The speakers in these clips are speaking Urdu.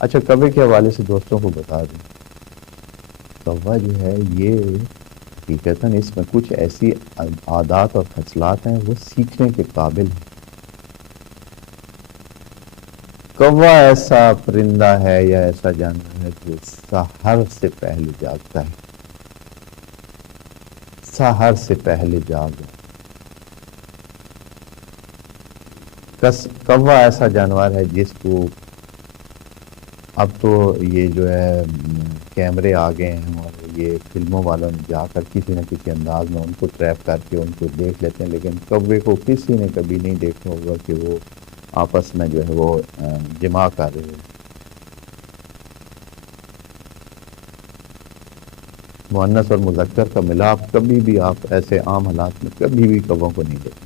اچھا کوے کے حوالے سے دوستوں کو بتا دیں، کوا جو ہے یہ حقیقتاً اس میں کچھ ایسی عادات اور خصلات ہیں وہ سیکھنے کے قابل ہیں۔ کوا ایسا پرندہ ہے یا ایسا جانور ہے جو سحر سے پہلے جاگتا ہے، سحر سے پہلے جاگ۔ کوا ایسا جانور ہے جس کو اب تو یہ جو ہے کیمرے آ گئے ہیں اور یہ فلموں والوں نے جا کر کسی نہ کسی انداز میں ان کو ٹریپ کر کے ان کو دیکھ لیتے ہیں، لیکن کوے کو کسی نے کبھی نہیں دیکھا ہوگا کہ وہ آپس میں جو ہے وہ جمع کر رہے ہیں۔ مؤنث اور مذکر کا ملاپ کبھی بھی آپ ایسے عام حالات میں کبھی بھی کووں کو نہیں دیکھیں۔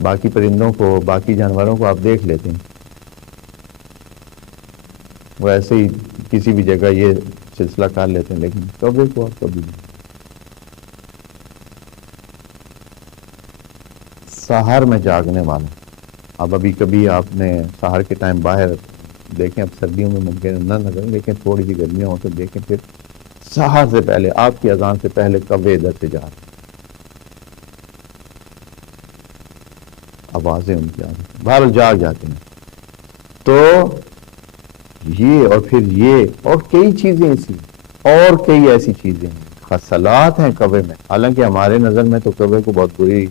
باقی پرندوں کو، باقی جانوروں کو آپ دیکھ لیتے ہیں، وہ ایسے ہی کسی بھی جگہ یہ سلسلہ کر لیتے ہیں، لیکن کوے کو آپ کبھی نہیں۔ سحر میں جاگنے والا، اب ابھی کبھی آپ نے سحر کے ٹائم باہر دیکھیں، اب سردیوں میں ممکن نہ نظر لیکن تھوڑی سی گرمیاں ہو تو دیکھیں، پھر سحر سے پہلے آپ کی اذان سے پہلے کوے ادھر سے جا رہے، آوازیں ان کی آتی باہر جاگ جاتے ہیں۔ تو یہ اور پھر یہ اور کئی چیزیں ایسی، اور کئی ایسی چیزیں ہیں، خصلات ہیں کوے میں، حالانکہ ہمارے نظر میں تو کوے کو بہت بری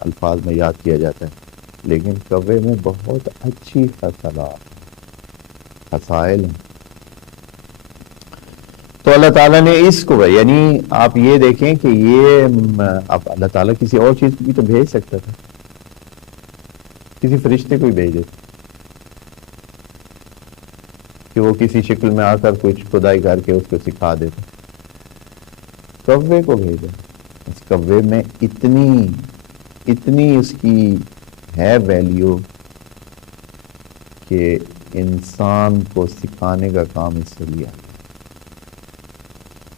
الفاظ میں یاد کیا جاتا ہے، لیکن کوے میں بہت اچھی خصلات، خصائل ہیں۔ تو اللہ تعالیٰ نے اس کو، یعنی آپ یہ دیکھیں کہ یہ اب اللہ تعالیٰ کسی اور چیز کو بھی تو بھیج سکتا تھا، کسی فرشتے کو ہی بھیج دیتا کہ وہ کسی شکل میں آ کر کچھ خدائی کر کے اس کو سکھا دیتا، کوے کو بھیجا۔ اس کوے میں اتنی اس کی ہے ویلیو کہ انسان کو سکھانے کا کام اس سے لیا۔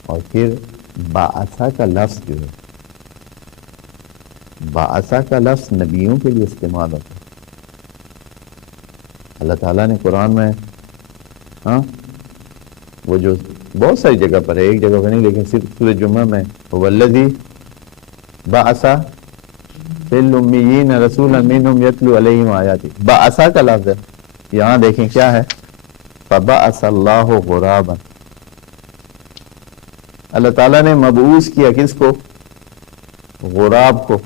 اور پھر بعثہ کا لفظ جو ہے، بعثہ کا لفظ نبیوں کے لیے استعمال ہوتا ہے۔ اللہ تعالیٰ نے قرآن میں وہ جو بہت ساری جگہ پر ہے، ایک جگہ پر نہیں لیکن صرف سورۃ جمعہ میں والذی بعث فی الامیین رسولا منہم یتلو علیہم آیاتہ، بعثہ کا لفظ ہے، یہاں دیکھیں کیا ہے، فبعث اللہ غرابا، اللہ تعالیٰ نے مبعوث کیا کس کو؟ غراب کو۔